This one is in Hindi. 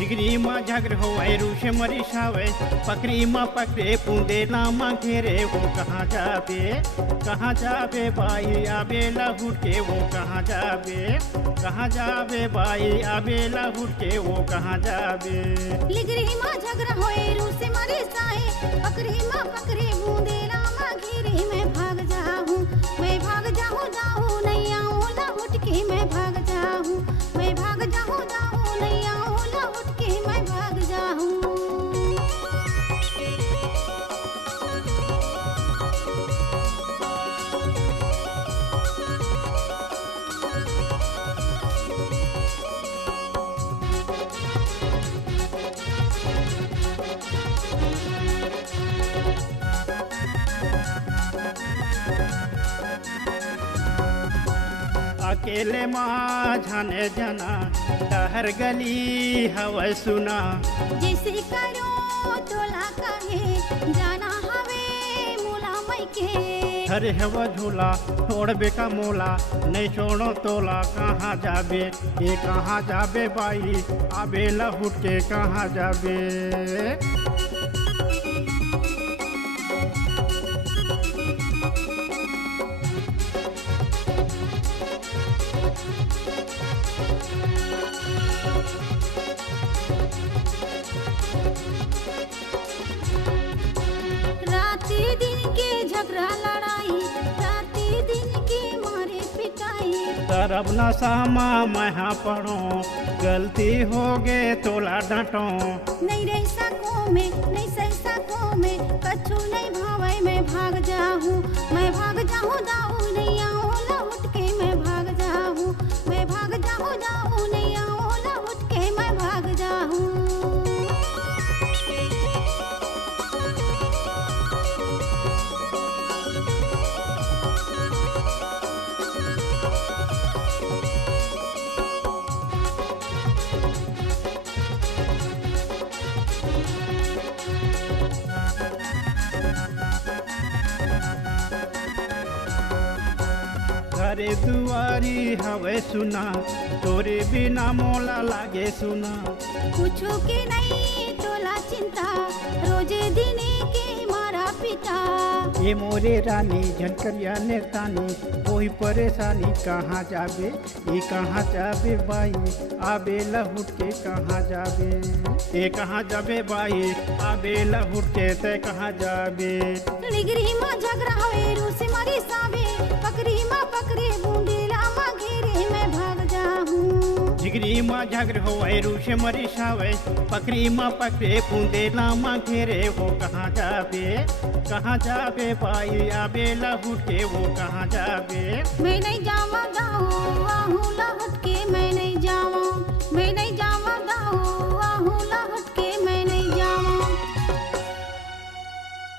जिगरी माँ झगड़ हो रूसे मरी सावे पकड़ी माँ पकड़े पूंदे नामा घेरे वो कहाँ जाबे भाई आबे लहुट के वो कहाँ जाबे भाई आबे लहुट के वो कहाँ जाबे। लिगरी माँ झगड़ा होए रूसे मरी साए पकड़ी माँ पकड़े बूंदे नामा घेरे मैं भाग जाऊँ जाऊँ नहीं आऊँ लहुट के मैं भाग जाऊँ नहीं आऊँ लहुट के मैं भाग जाऊँ। अकेले माँ जाने जाना डहर गली हवा सुना जैसे करो तोला कहे जाना हवे मुला मई के हरे हवा झूला छोड़ बेका मोला नहीं छोड़ो तोला कहाँ जाबे ये कहाँ जाबे बाई आबे लहुट के कहाँ जाबे। तरब न सामा मैं पढ़ो गलती हो गे तोला डांटो नहीं रह सको में कछु नहीं भावे मैं भाग जाऊँ दाऊ नहीं आऊँ लौट के मैं भाग जाऊँ नहीं आऊँ लौट के मैं भाग जाऊँ। घरे दुआरी हवे सुना तोरे बिना मोला लागे सुना कुछो के नहीं तोला चिंता रोजे दिने के मारा पिता ये मोरे रानी झनकरिया नेतानी कोई परेशानी कहाँ जाबे बाई आबे लहुट के कहाँ जाबे ये कहाँ जाबे बाई आबे लहुट के ते कहाँ जाबे। लिगरी माँ झगड़ा होए रूसे मरी सावे पकड़ी माँ पकड़े बूंदे लामा घेरे मैं भाग जाऊँ। जिगरी माँ झगड़ हो रूसे मरी सावे पकड़ी माँ पकड़े बूंदे लामा घेरे वो कहाँ जाबे भाई आबे लहुट के वो कहाँ जाबे। मैं नहीं जाऊँगा